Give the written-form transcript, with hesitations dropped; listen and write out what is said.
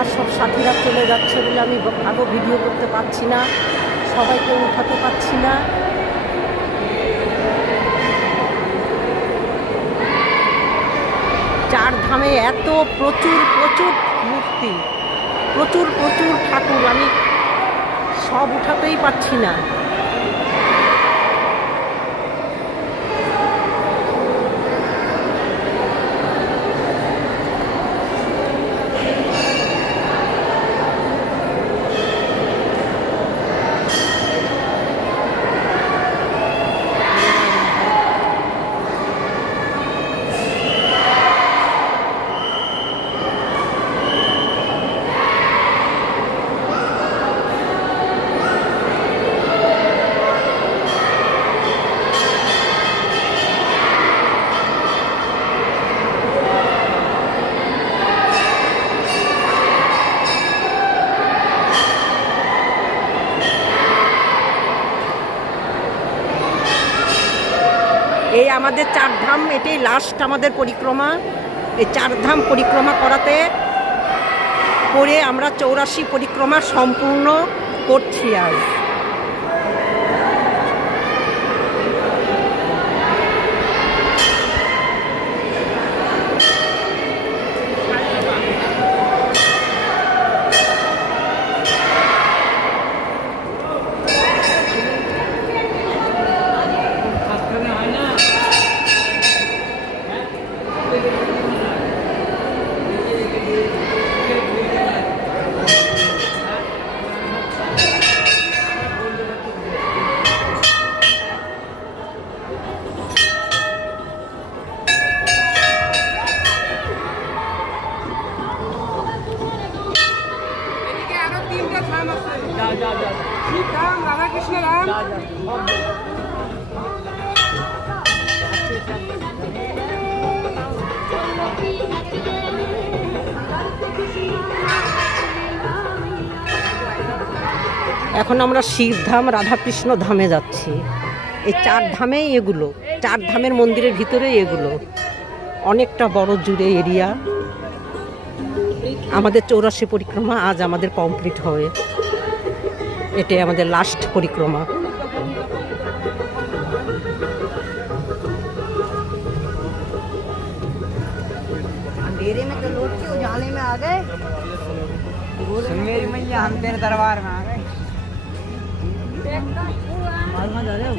আমার সব সাথীরা চলে যাচ্ছে বলে আমি ভালো ভিডিও করতে পারছি না, সবাইকে উঠাতে পারছি না। চার ধামে এত প্রচুর প্রচুর মূর্তি, প্রচুর প্রচুর ঠাকুর, আমি সব উঠাতেই পারছি না। এই আমাদের চারধাম, এটাই লাস্ট আমাদের পরিক্রমা। এই চারধাম পরিক্রমা করে আমরা 84 পরিক্রমা সম্পূর্ণ করছি আজ। এখন আমরা শিবধাম, রাধাকৃষ্ণ ধামে যাচ্ছি। এই চার ধামেই এগুলো, চার ধামের মন্দিরের ভিতরেই এগুলো, অনেকটা বড় জুড়ে এরিয়া। আমাদের 84 পরিক্রমা আজ আমাদের কমপ্লিট হবে, এটাই আমাদের লাস্ট পরিক্রমা। अंधेरे में तो लौट के उजाले में आ गए। मेरी मैया हम तेरे दरबार में आ गए। जा रहे हो?